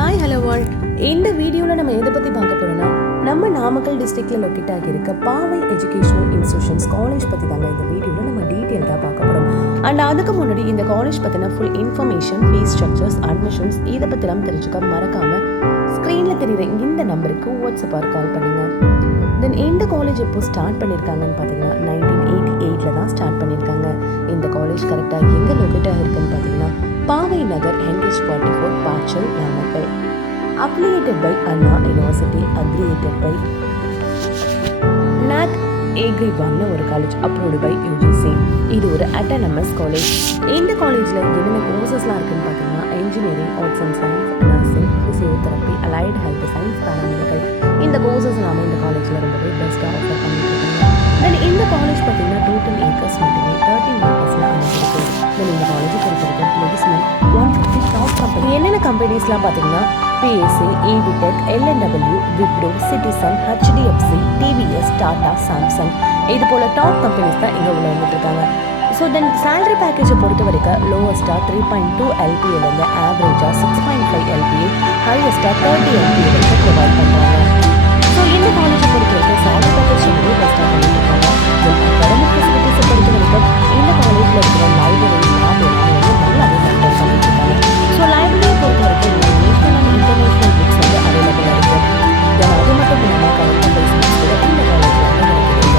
Hi hello வால். இந்த வீடியோவில் நம்ம எதை பற்றி பார்க்க போகிறோன்னா, நம்ம நாமக்கல் டிஸ்ட்ரிக்டில் லொக்கேட் ஆகியிருக்க பாவை எஜுகேஷனல் இன்ஸ்டியூஷன்ஸ் காலேஜ் பற்றி தாங்க இந்த வீடியோவில் நம்ம டீட்டெயில்டாக பார்க்க போகிறோம். அண்ட் அதுக்கு முன்னாடி இந்த காலேஜ் பற்றின full information, fees structures, admissions இதை பற்றிலாம் தெரிஞ்சுக்க மறக்காமல் ஸ்க்ரீனில் தெரியுற இந்த நம்பருக்கு வாட்ஸ்அப்பாக கால் பண்ணுங்கள். தென் இந்த காலேஜ் எப்போ ஸ்டார்ட் பண்ணியிருக்காங்கன்னு பார்த்தீங்கன்னா 1988 தான் ஸ்டார்ட் பண்ணியிருக்காங்க. இந்த காலேஜ் கரெக்டாக எங்கே லொக்கேட் ஆகிருக்குன்னு பார்த்தீங்கன்னா பாவை நகர் NH 44 Pachal Namakkal. Affiliated by Anna University, aggregated by NAC A-grade வாங்கின ஒரு காலேஜ், அப்ரூவ்டு பை UGC. இது ஒரு அட்டானமஸ் காலேஜ். இந்த காலேஜில் என்னென்ன கோர்சஸ்லாம் இருக்குன்னு பார்த்தீங்கன்னா engineering, arts and science, nursing, physiotherapy, allied health science, paramedical. இந்த கோர்சஸ் எல்லாமே இந்த காலேஜில் ரொம்பவே பெஸ்ட்டாக ஆஃபர் பண்ணிட்டு இருக்காங்க. தென் இந்த காலேஜ் பார்த்தீங்கன்னா டோட்டல் ஏக்கர்ஸ் மட்டுமே 13 ஏக்கர்ஸில் அமைச்சிருக்கு. தென் இந்த காலேஜை பொறுத்தவரைக்கும் மெடிசனல் 150 டாப் கம்பெனி. என்னென்ன கம்பெனிஸ்லாம் பார்த்தீங்கன்னா PSC, EBTech, L&W, Wipro, Citizen, HDFC, TVS, Tata, Samsung இது போல் டாப் கம்பெனிஸ் தான் இங்கே உள்ள வந்துட்டு இருக்காங்க. ஸோ தென் சேலரி பேக்கேஜை பொறுத்த வரைக்கும் லோவஸ்ட்டாக 3.2 LPA ஆவரேஜாக 6.5 LPA, ஹையஸ்ட்டாக 30 LPA வரைக்கும் ப்ரொவைட் பண்ணுறாங்க. ஸோ இந்த காலேஜை பொறுத்த வரைக்கும் சேலரி பேக்கேஜ் வந்து பெஸ்ட்டாக பண்ணிட்டு இருக்காங்க. தென் அகாடமிக் ஃபெசிலிட்டிஸை பொறுத்த வரைக்கும் இந்த காலேஜில் இருக்கிற லைப்ரரி, லேப் எல்லாமே வந்து நல்லாவே மெயின்டைன் பண்ணிட்டு இருக்காங்க. ஸோ லைப்ரரியை பொறுத்த வரைக்கும் நேஷனல் அண்ட் இன்டர்நேஷனல் புக்ஸ் வந்து அவைலபிளாக இருக்குது. தென் அது மட்டும் இல்லாமல் கரெக்டாக ஃபெசிலிட்டிஸ் கூட இந்த காலேஜில் வந்து இருக்குது.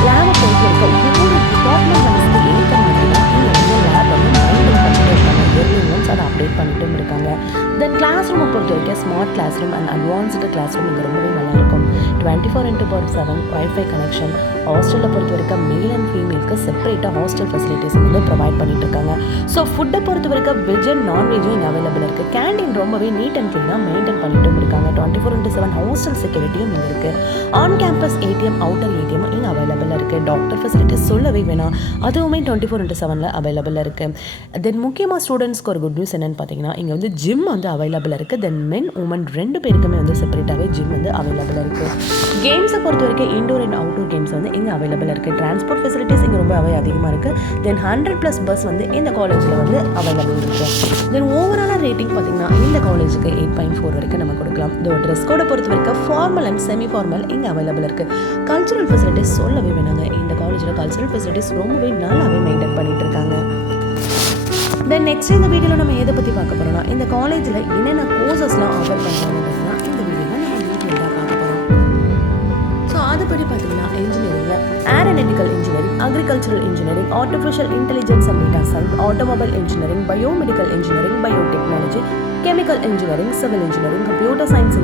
இல்லாமல் லேபை பொறுத்த வரைக்கும் ஒவ்வொரு டிபார்ட்மெண்ட் வந்து ஏற்ற மாதிரி தான் இங்கே வந்து லேப் வந்து மெயின்டைன் பண்ணிட்டு இருக்காங்க. எவ்ரி மந்த்ஸ் அதை அப்டேட் பண்ணிட்டும் இருக்காங்க. தென் கிளாஸ் ரூமை பொறுத்த வரைக்கும் smart class room and advanced class room இங்கே ரொம்பவே நல்லாயிருக்கும். 24/7 வைஃபை கனெக்ஷன். ஹாஸ்டலில் பொறுத்த வரைக்கும் மேல் அண்ட் ஃபீமேலுக்கு செப்பரேட்டாக ஹாஸ்டல் ஃபெசிலிட்டிஸ் வந்து ப்ரொவைட் பண்ணிட்டு இருக்காங்க. ஸோ ஃபுட்டை பொறுத்த வரைக்கும் வெஜ் அண்ட் நான்வெஜ்ஜும் இங்கே அவைலபிள் இருக்குது. கேண்டீன் ரொம்பவே நீட் அண்ட் க்ளீனாக மெயின்டைன் பண்ணிட்டும் இருக்காங்க. 24/7 ஹாஸ்டல் செக்யூரிட்டியும் இங்கே இருக்குது. On campus ATM, outer ATM இங்கே அவைலபிளாக இருக்குது. டாக்டர் ஃபெசிலிட்டிஸ் சொல்லவே வேணாம், அதுவுமே 24/7 அவைலபிளாக இருக்குது. தென் முக்கியமாக ஸ்டூடெண்ட்ஸ்க்கு ஒரு குட் நியூஸ் என்னென்னு பார்த்தீங்கன்னா இங்கே வந்து ஜிம் வந்து அவைலபிளாக இருக்குது. தென் மென் உமன் 2 பேருக்குமே வந்து செப்பரேட்டாகவே ஜிம் வந்து அவைலபிளாக இருக்குது. கேம்ஸை பொறுத்த வரைக்கும் இன்டோர் அண்ட் அவுட்டோர் கேம்ஸ் வந்து இங்கே அவைலபிளாக இருக்குது. டிரான்ஸ்போர்ட் ஃபெசிலிட்டிஸ் இங்கே ரொம்ப அதிகமாக இருக்குது. தென் 100+ பஸ் வந்து இந்த காலேஜில் வந்து அவைலபிள் இருக்குது. தென் ஓவராலாக ரேட்டிங் பார்த்தீங்கன்னா இந்த காலேஜுக்கு 8.4 வரைக்கும் நம்ம கொடுக்கலாம். இதோ ட்ரெஸ் கோடை பொறுத்த வரைக்கும் ஃபார்மல் அண்ட் செமி ஃபார்மல் இங்கே அவைலபிள் இருக்குது. கல்ச்சுரல் ஃபெசிலிட்டிஸ் சொல்லவே வேணாங்க. இந்த காலேஜில் கல்ச்சுரல் ஃபெசிலிட்டிஸ் ரொம்பவே நல்லாவே மெயின்டைன் பண்ணிட்டு இருக்காங்க. தென் நெக்ஸ்ட் இந்த வீடியோவில் நம்ம எதை பற்றி பார்க்க போகிறோம்னா இந்த காலேஜில் என்னென்ன கோர்சஸ்லாம் ஆஃபர் பண்ணுறாங்கன்றது தான் இந்த வீடியோவில் நம்ம டீட்டெயிலாக பார்க்க போகிறோம். ஸோ அதுபடி பார்த்தீங்கன்னா இன்ஜினியரிங்கில் aeronautical engineering, agricultural engineering, artificial intelligence and data science, automobile engineering, biomedical engineering, biotechnology, chemical engineering, civil engineering, computer science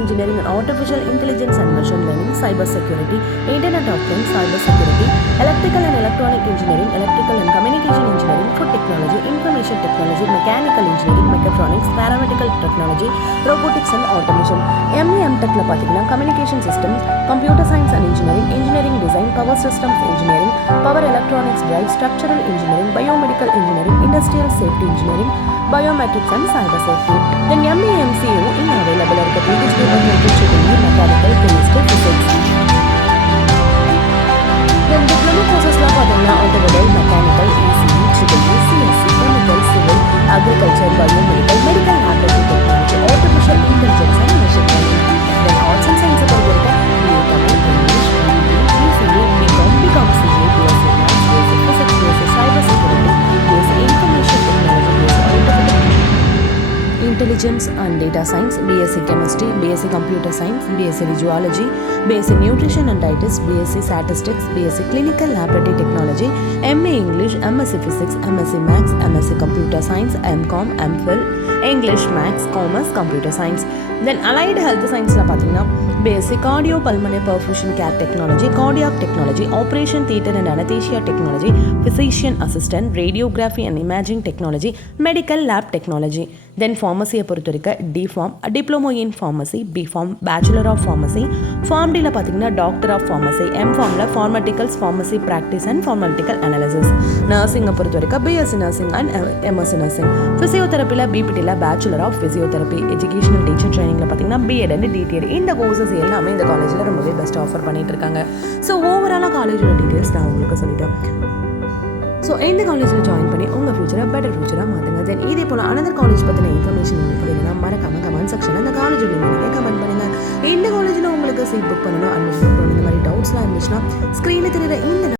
engineering and artificial intelligence and machine learning, cyber security, internet of things, cyber security, electrical and electronic engineering, electrical and communication engineering, food technology, information technology, mechanical engineering, mechatronics, paramedical technology, robotics and automation. MEM-Tech la pathina communication systems, computer science and engineering, engineering design, power systems engineering, power electronics drive, structural engineering, biomedical engineering, industrial safety engineering, biometrics and cyber safety. Then MEMCU in available are the PhD mechanical, chemistry, physics. Then diploma courses la padana automobile, mechanical, ECE, CSE, chemical, civil, agriculture, biomedical, medical laboratory technology, artificial intelligence and machine learning. Then arts and science padana English, BCA, BCom, CA, BSc Maths, BSc Physics, BSc Cyber Security, BSc Information Technology, Intelligence and Data Science, BSc Chemistry, BSc Computer Science, BSc Zoology, BSc Nutrition and Dietetics, BSc Statistics, BSc Clinical Laboratory Technology, MA English, MSc Physics, MSc Maths, MSc Computer Science, MCom, MPhil, English, Maths, Commerce, Computer Science. Then Allied Health Science la pathina BSc Cardiopulmonary Perfusion Care Technology, Cardiac Technology, Operation Theatre and Anesthesia Technology, Physician Assistant, Radiography and Imaging Technology, Medical Lab Technology. Then Pharmacy பொறுத்த வரைக்கும் D.Pharm, Diploma in Pharmacy, B.Pharm, Bachelor of Pharmacy, Pharm D ல பார்த்தீங்கன்னா Doctor of Pharmacy, M.Pharm ல Pharmaceuticals, Pharmacy Practice and Pharmaceutical Analysis. Nursing பொறுத்த வரைக்கும் BSc Nursing and MSc Nursing. Physiotherapy ல BPT ல Bachelor of Physiotherapy, Educational Teacher Training ல பார்த்தீங்கன்னா B.Ed and DTED. இந்த கோர்சஸ் எல்லாமே இந்த காலேஜில் ரொம்பவே பெஸ்ட் ஆஃபர் பண்ணிட்டு இருக்காங்க. ஸோ ஓவராலாக காலேஜோட டீட்டெயில்ஸ் நான் உங்களுக்கு சொல்லிட்டேன். ஸோ இந்த காலேஜில் ஜாயின் பண்ணி உங்கள் ஃபியூச்சரை பெட்டர் ஃபியூச்சராக மாற்றுங்க. தென் இதே போல் அனதர் காலேஜ் பற்றின இன்ஃபர்மேஷன் உங்களுக்கு வேணும்னா மறக்காம கமெண்ட் செக்ஷனில் இந்த காலேஜ் நீங்கள் கமெண்ட் பண்ணுங்கள். இந்த காலேஜில் உங்களுக்கு சீட் புக் பண்ணணும், அட்மிஷன் புக் பண்ணணும், இந்த மாதிரி டவுட்ஸ்லாம் இருந்துச்சுன்னா ஸ்க்ரீனில் தெரியுற இந்த